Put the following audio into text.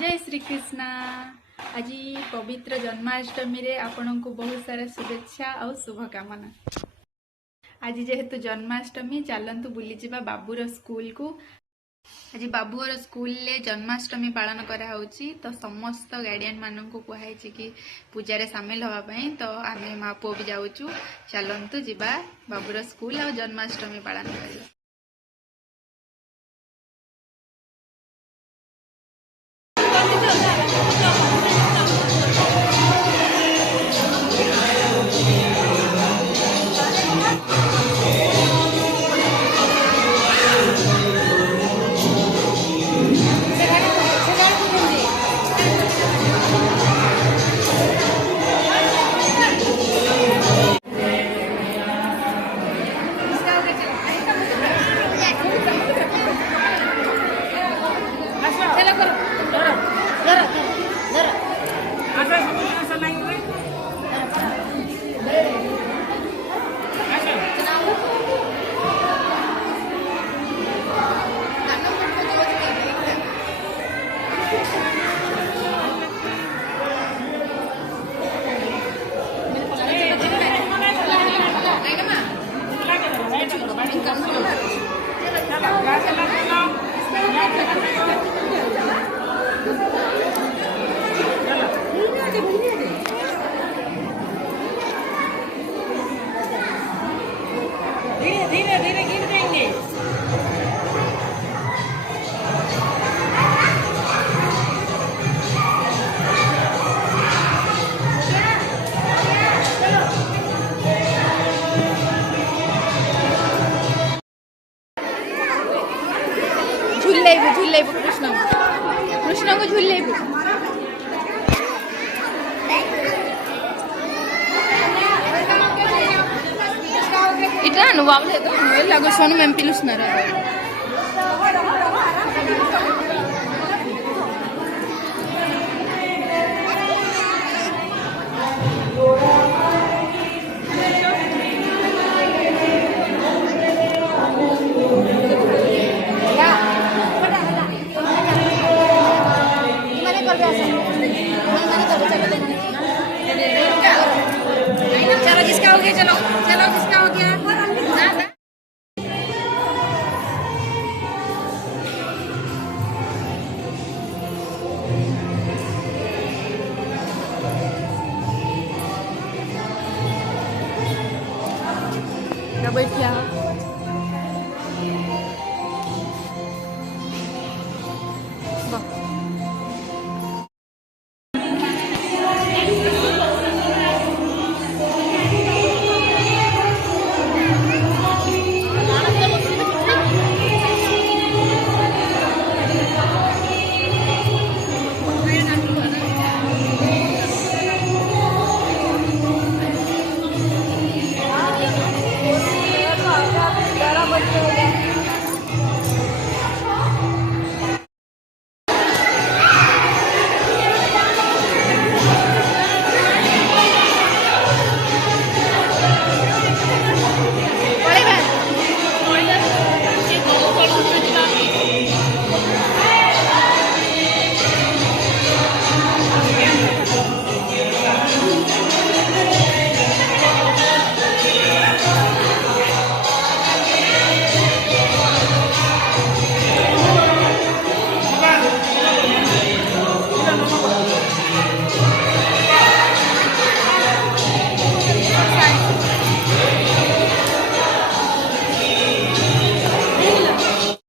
जय श्री कृष्णा। आज पवित्र जन्माष्टमी रे आपण को बहुत सारा शुभेच्छा और शुभकामना। आज जेहेतु जन्माष्टमी चलतु बुली जावा बाबूर स्कूल को। आज बाबूर स्कूल ले जन्माष्टमी पालन कराई तो समस्त गार्डियन मान को कहुई कि पूजा सामिल होगापाई। तो आम माँ पुओ भी जाऊँ, चलतु जीवा बाबूर स्कूल और जन्माष्टमी पालन कर। धीरे धीरे गिर जाएंगे। झूलेबू कृष्ण को झूलेबू इटा नुवावले तो लागो सोनु मेम पिलुस्नारा चलो जिसका हो गया चलो।